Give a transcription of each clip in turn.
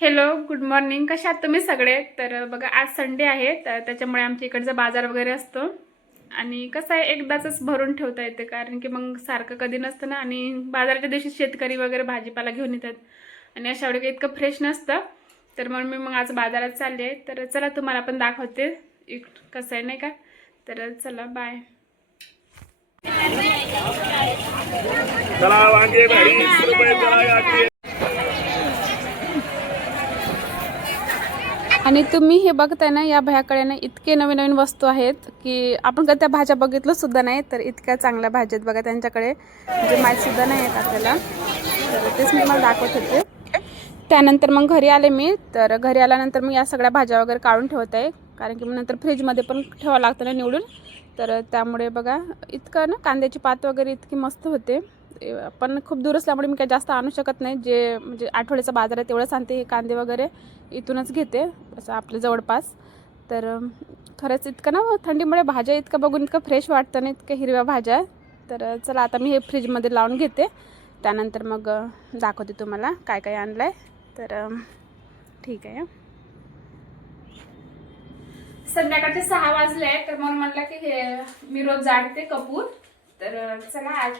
Hello good morning कशा आहात तुम्ही सगळे? तर बघा आज संडे आहे तर त्याच्यामुळे आमच्या इकडचा बाजार वगैरे असतो. आणि कसं आहे एकदाच भरून ठेवता येते कारण की मग सारखं कधी नसतं ना. आणि बाजाराच्या दिवशी शेतकरी वगैरे भाजीपाला घेऊन येतात. आणि अशा वेळी काही इतकं फ्रेश नसतं. तर म्हणून मी मग आज बाजारात चालले. आहे तर चला तुम्हाला पण दाखवते. इक कसं आहे नाही का? तर चला बाय चला आणि तुम्ही हे बघताय ना या भयाकडे ना इतके नवीन नवीन वस्तू आहेत की आपण का त्या भाज्या बघितलं सुद्धा नाही तर इतक्या चांगल्या भाज्या आहेत बघा त्यांच्याकडे. जे माहीत सुद्धा नाही आहेत आपल्याला. तर तेच मी मला दाखवत होते. त्यानंतर मग घरी आले मी. तर घरी आल्यानंतर मी या सगळ्या भाज्या वगैरे काढून ठेवत आहे. कारण की मग नंतर फ्रीजमध्ये पण ठेवावं लागतं ना निवडून. तर त्यामुळे बघा इतकं ना कांद्याची पात वगैरे इतकी मस्त होते. पण खूप दूर असल्यामुळे मी काही जास्त आणू शकत नाही. जे म्हणजे आठवड्याचा बाजार आहे तेवढंच आणते हे कांदे वगैरे इथूनच घेते असं आपल्या जवळपास. तर खरंच इतकं ना थंडीमुळे भाज्या इतकं बघून इतकं फ्रेश वाटतं ना इतकं हिरव्या भाज्या तर चला आता मी हे फ्रीजमध्ये लावून घेते. त्यानंतर मग दाखवते तुम्हाला काय काय आणलं आहे तर ठीक आहे. संध्याकाळचे सहा वाजले तर मग म्हटलं की हे मी रोज जाडते कपूर. तर चला आज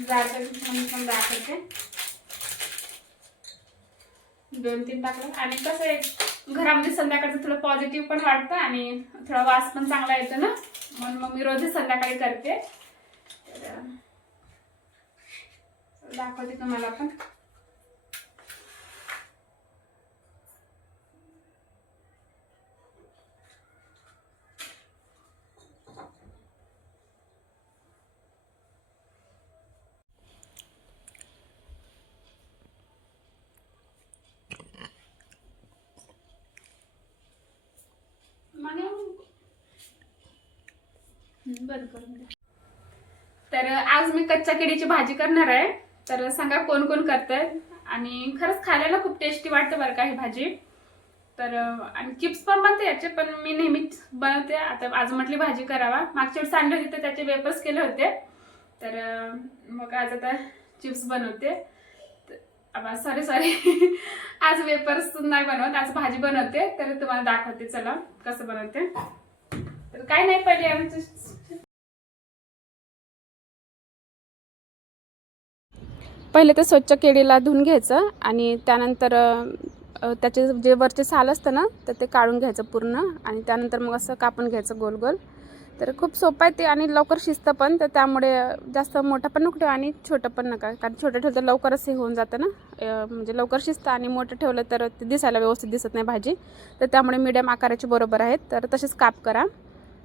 जायचं म्हणून पण दाखवते दोन तीन टाकलं आणि कसं आहे घरामध्ये संध्याकाळचं थोडं पॉझिटिव्ह पण वाटतं आणि थोडा वास पण चांगला येतो ना? म्हणून मग मी रोजच संध्याकाळी करते. तर दाखवते तुम्हाला पण मागे हं, बंद करून तर आज मी कच्च्या केळीची भाजी करणार आहे. तर सांगा कोण कोण करतंय? आणि खरंच खायला खूप टेस्टी वाटतं बरं का ही भाजी. तर आणि चिप्स पण बनते याचे पण मी नेहमीच बनवते. आता आज म्हटली भाजी करावा. मागच्या वेळेस आणले होते तर त्याचे वेपर्स केले होते. तर मग आज आता चिप्स बनवते. सॉरी सॉरी आज वेपर्स नाही बनवत आज भाजी बनवते. तर तुम्हाला दाखवते चला कसं बनवते. काय नाही पहिले आमचं पहिले ते स्वच्छ केळीला धुवून घ्यायचं आणि त्यानंतर त्याचे जे वरचे साल असतं ना तर ते काढून घ्यायचं पूर्ण आणि त्यानंतर मग असं कापून घ्यायचं गोल गोल. तर खूप सोपं आहे ते आणि लवकर शिजतं पण तर त्यामुळे जास्त मोठं पण नको ठेवा आणि छोटं पण नका. कारण छोटं ठेवलं तर लवकरच हे होऊन जातं ना. म्हणजे लवकर शिजतं आणि मोठं ठेवलं तर ते दिसायला व्यवस्थित दिसत नाही भाजी. तर त्यामुळे मीडियम आकाराची बरोबर आहेत. तर तसेच काप करा.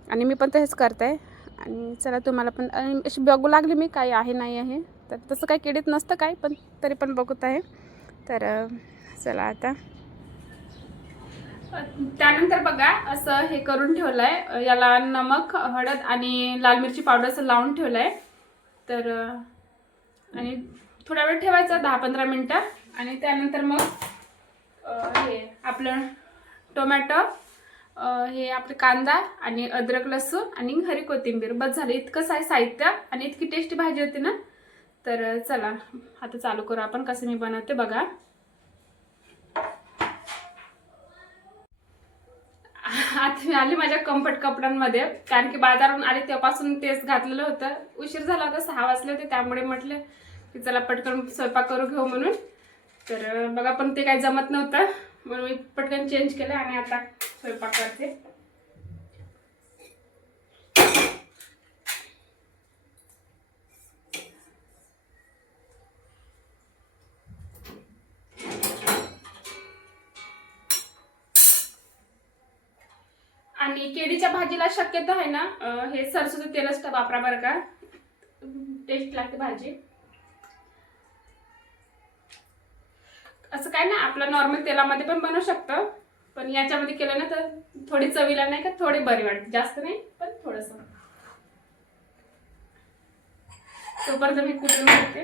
आणि मी पण तसेच करते. आणि चला तुम्हाला पण आणि अशी बघू लागली मी काय आहे नाही आहे. तर तसं काही किडीत नसतं काय पण तरी पण बघत आहे. तर चला आता. त्यानंतर बघा असं हे करून ठेवलं आहे याला नमक हळद आणि लाल मिरची पावडर असं लावून ठेवलं आहे तर आणि थोडा वेळ ठेवायचा दहा पंधरा मिनटं. आणि त्यानंतर मग हे आपलं टोमॅटो हे आपले कांदा आणि अद्रक लसूण आणि हरी कोथिंबीर. बस झालं. इतकंच आहे साहित्य आणि इतकी टेस्टी भाजी होती ना? तर चला आता चालू करू आपण. कसं मी बनवते बघा. आता मी आली माझ्या कम्फर्ट कपड्यांमध्ये. कारण की बाजारून आले तेव्हापासून तेच घातलेलं होतं. उशीर झाला होता सहा वाजले होते. त्यामुळे म्हटलं की चला पटकन स्वयंपाक करू घेऊ म्हणून. तर बघा पण ते काही जमत नव्हतं. म्हणून मी पटकन चेंज केलं आणि आता स्वयंपाक करते. आणि केळीच्या भाजीला शक्यतो आहे ना हे सरसोचं तेलच वापरा बरं का. टेस्ट लागते भाजी. असं काय ना आपलं नॉर्मल तेलामध्ये पण बनवू शकतं. पण याच्यामध्ये केलं ना तर थोडी चवीला नाही का थोडी बरी वाटते. जास्त नाही पण थोडस. तोपर्यंत मी कुठून घेते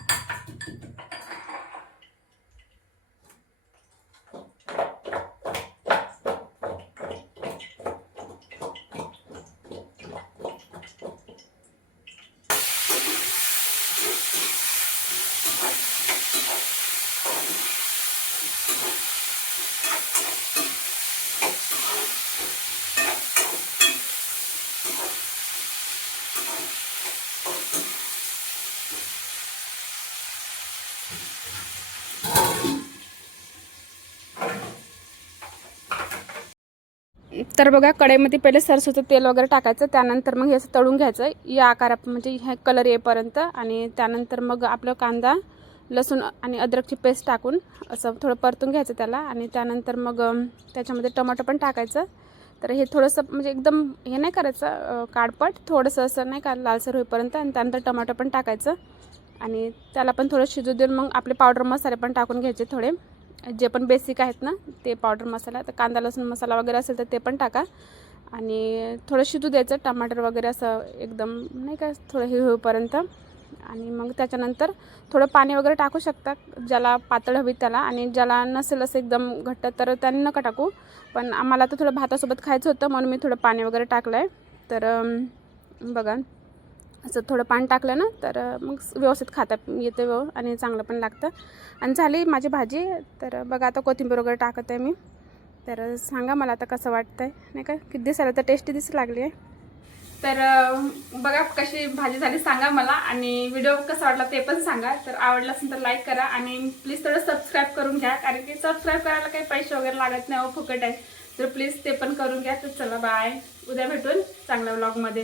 तर बघा कढईमध्ये पहिले सरसोचं तेल वगैरे टाकायचं त्यानंतर मग हे असं तळून घ्यायचं. या आकारा म्हणजे ह्या कलर येईपर्यंत आणि त्यानंतर मग आपलं कांदा लसूण आणि अद्रकची पेस्ट टाकून असं थोडं परतून घ्यायचं त्याला. आणि त्यानंतर मग त्याच्यामध्ये टमाटो पण टाकायचं. तर हे थोडंसं म्हणजे एकदम हे नाही करायचं काळपट. थोडंसं असं नाही का लालसर होईपर्यंत आणि त्यानंतर टमाटो पण टाकायचं. आणि त्याला पण थोडं शिजू देऊन मग आपले पावडर मसाले पण टाकून घ्यायचे थोडे. जे पण बेसिक आहेत ना ते पावडर मसाला तर कांदा लसूण मसाला वगैरे असेल तर ते पण टाका. आणि थोडं शिजू द्यायचं टमाटर वगैरे असं एकदम नाही का थोडं हे होईपर्यंत आणि मग त्याच्यानंतर थोडं पाणी वगैरे टाकू शकता ज्याला पातळ हवी त्याला. आणि ज्याला नसेल असं एकदम घट्ट तर त्यांनी नका टाकू. पण आम्हाला तर थोडं भातासोबत खायचं होतं म्हणून मी थोडं पाणी वगैरे टाकलं आहे तर बघा. असं थोडं पाणी टाकलं ना तर मग व्यवस्थित खाता येतं व्यव आणि चांगलं पण लागतं. आणि झाली माझी भाजी तर बघा आता कोथिंबीर वगैरे टाकत आहे मी. तर सांगा मला आता कसं वाटतं आहे नाही का? किती दिसायला तर टेस्टी दिसू लागली आहे. तर बघा कशी भाजी झाली सांगा मला. आणि व्हिडिओ कसा वाटला ते पण सांगा. तर आवडला असेल तर लाईक करा आणि प्लीज थोडं सबस्क्राईब करून घ्या कारण की सबस्क्राईब करायला काही पैसे वगैरे लागत नाही हो फुकट आहे. तर प्लीज ते पण करून घ्या. तर चला बाय उद्या भेटून चांगल्या व्लॉगमध्ये